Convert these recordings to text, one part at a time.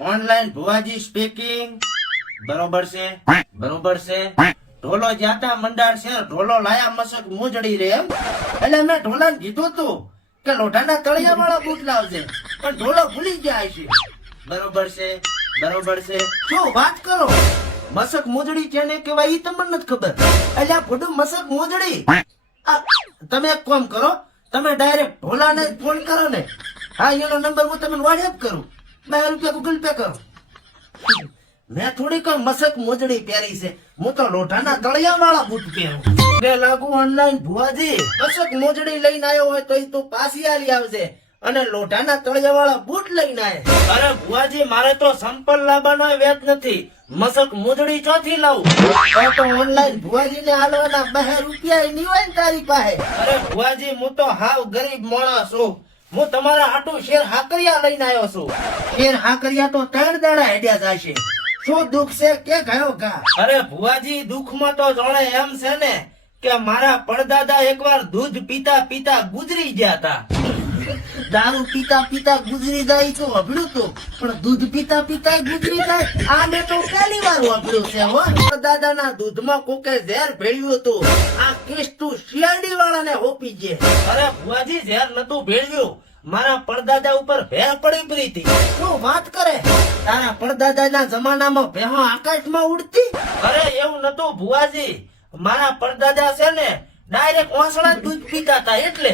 Online ભુવાજી speaking બરોબર છે? બરોબર છે? ઢોલો જાતા મંડાર છે ઢોલો લાયા મસક મૂજડી રે એમ. એટલે મેં ઢોલાને કીધું તું કે લોઢાના તળિયા વાળા બૂટ લાવજે પણ ઢોલો ભૂલી જાય છે. બરોબર છે? બરોબર છે? શું વાત કરો મસક મોજડી જેને કહેવાય ઈ તમને નથી ખબર. એટલે આ ફોટું મસક મોજડી. આ, તમે એક કામ કરો તમે ડાયરેક્ટ ઢોલાને ફોન કરો ને. હા એનો નંબર હું તમને વોટ્સએપ કરું. બે રૂપિયા ગૂગલ પે કરો. મેં થોડી કોઈ મસક મોજડી પહેરી છે. હું તો લોઢાના તળિયા વાળા બૂટ પહેરું. બે લાગુ ઓનલાઈન ભુવાજી, મસક મોજડી લઈને આવ્યો હોય તો એ તો પાછી આલી આવશે અને લોઢાના તળિયા વાળા બૂટ લઈને આવે અરે ભુવાજી, મારે તો સંપલ લાવવાનો વેત નથી. મસક મોજડી ચોથી લાવું તો ઓનલાઈન ભુવાજી ને હાલવાના બે રૂપિયા નહીં હોય તારી પાસે. અરે ભુવાજી, હું તો હાવ ગરીબ માણસ છું. હું તમારા હાટુ શેર હાકરિયા લઈને આવ્યો છું. શેર હાકરિયા તો ત્રણ દાડા હેડ્યા જશે. શું દુઃખ છે કે ગયો ગા? અરે ભુવાજી દુઃખમાં તો જોડે એમ છે ને કે મારા પડદાદા એકવાર દૂધ પીતા પીતા ગુજરી ગયા હતા દારૂ પીતા પીતા ગુજરી જાય તો અભડ્યું તો પણ દૂધ પીતા પીતા ગુજરી જાય આ મેં તો પહેલી વાર વાપર્યું છે હો. દાદાના દૂધમાં કોકે ઝેર ભેળ્યું હતું. આ કેસ તું શિયાળી વાળાને હોપી જે. અરે ભુવાજી ઝેર નતું ભેળવ્યું મારા પડદાદા ઉપર ભેર પડી પ્રીતિ શું વાત કરે? તારા પડદાદાના જમાનામાં ભેહો આકાશમાં ઉડતી? અરે, એવું નતું, ભુવાજી. મારા પડદાદા છે ને, ડાયરેક્ટ ઓસણા દૂધ પીતા હતા, એટલે.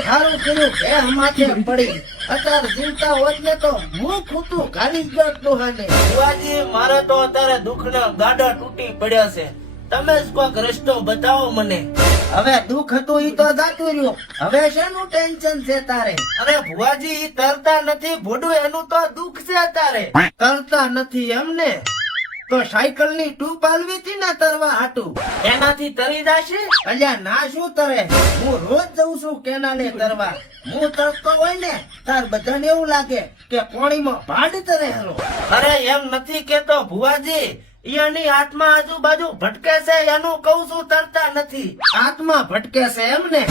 સારું કર્યું ભેહ માથે પડી. અત્યારે જીવતા હોત ને તો હું ખૂટું જ ગયો ડોહાને ભુવાજી, મારે તો અત્યારે દુઃખના ગાડા તૂટી પડ્યા છે. તમે જ કોઈક રસ્તો બતાવો મને. હવે દુઃખ હતું ઈ તો જાતું રહ્યું. હવે શેનું ટેન્શન છે તારે? અરે ભુવાજી ઈ તરતા નથી ભોડું એનું તો દુઃખ છે તારે. તરતા નથી એમને? તો સાયકલની ટૂપ આલવી હતી ને તરવા હાટું. એનાથી તરી જાશે? અલ્યા ના શું તરે? હું રોજ જઉં છું કેનાલે તરવા. હું તરતો હોય ને તાર બધાને એવું લાગે કે પાણીમાં ભાડ તરે અરે એમ નથી કેતો ભુવાજી. એની આત્મા આજુબાજુ ભટકે છે એનું કઉ છું તરતા નથી. આત્મા ભટકે છે એમ ને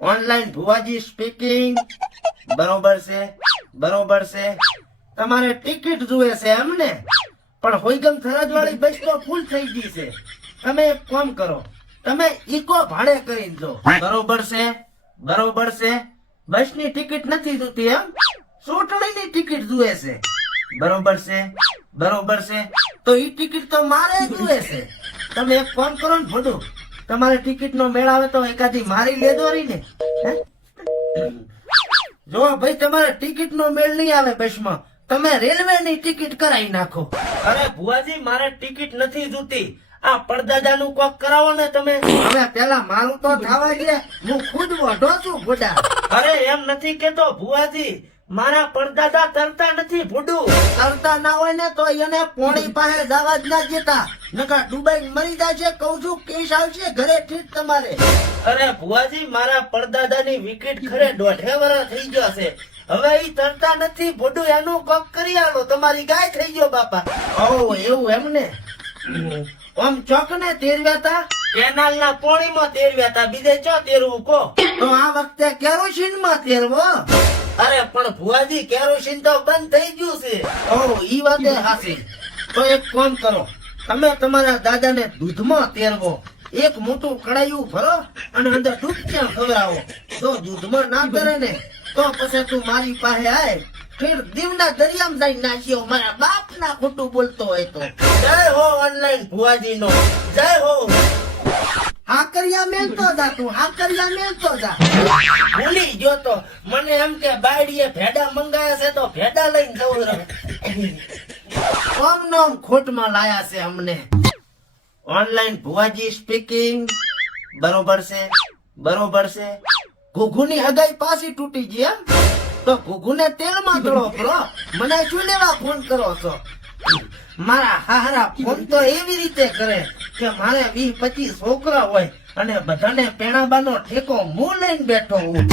ઓનલાઈન ભુવાજી સ્પીકિંગ બરોબર છે બરોબર છે. તમારે ટિકિટ જુએ છે એમ ને પણ હોઈગમ થરાદ વાળી બસ તો ફૂલ થઈ ગઈ છે. તમે એક કામ કરો, તમે ઈકો ભાડે કરી દો બરોબર છે બરોબર છે. બસની ટિકિટ નથી જોતી એમ. ચૂંટણી ની ટિકિટ જુએ છે. બરોબર છે બરોબર છે. તો એ ટિકિટ તો મારે જુએ છે તમે એક ફોન કરો ને ભડું તમારે ટિકિટ નો મેળ આવે તો એકાદી મારી લેદો ને જો ભાઈ, તમારે ટિકિટ નો મેળ નહીં આવે બસમાં. તમે રેલવે ની ટિકિટ કરાવી નાખો. અરે ભુવાજી, મારે ટિકિટ નથી જોતી. આ પડદાદા નું કોક કરાવો ને તમે. હવે પેલા મારું તો થવા દે હું ખુદ વઢો છું ભૂડા અરે એમ નથી કેતો ભુવાજી. મારા પડદાદા તરતા નથી ભૂડું. તરતા ના હોય ને તો એને પોણી પાસે જવા જ ના જતા નકા ડુબાઈ મરી જશે કઉ છું કેસ આવશે ઘરે ઠીક તમારે. અરે ભુવાજી મારા પડદાદા ની વિકેટ ખરે દોઢે વરા થઈ ગયો છે હવે ઈ તરતા નથી ભૂડું એનું કોક કરી આલો. તમારી ગાય થઈ ગયો બાપા. ઓ એવું એમ ને? આમ ચોક ને તેરવ્યા તા કેનાલ ના પોણી માં તેરવ્યા તા બીજે ચો તેરવું કો તો આ વખતે કેરોસીનમાં તેરવો. અરે પણ ભુવાજી કેરોસીન તો બંધ થઈ ગયું છે. ઓ ઈ વાતે હાસી તો એક ફોન કરો. તમે તમારા દાદાને દૂધમાં તેરવો. એક મોટું કડાયું ભરો અને અંદર ડૂબક્યા ખવડાવો. જો દૂધમાં ના કરે ને તો પછી તું મારી પાસે આય. ફેર દીવના દરિયામાં જઈ નાખ્યો મારા બાપ ના ખોટું બોલતો હોય તો. જય હો ઓનલાઈન ભુવાજી નો જય હો. હાકરિયા મેલતો જા તું હાકરિયા મેલતો જા. ભૂલી ગયો તો. મને એમ કે બાયડીએ ભેડા મંગાયા છે તો ભેડા લઈને જવું રહે. ઓમ નોમ ખોટમાં લાયા છે અમને. ઓનલાઈન ભુવાજી સ્પીકિંગ બરોબર છે? બરોબર છે? ઘુઘુની હગાઈ પાછી તૂટી ગઈ એમ. તો ઘુઘુને તેલમાં તળો કરો મને શું લેવા ફોન કરો છો? મારા હારા ફોન તો એવી રીતે કરે કે મારે વીસ પચીસ છોકરા હોય અને બધાને પેણાબાનો ઠેકો હું લઈને બેઠો હું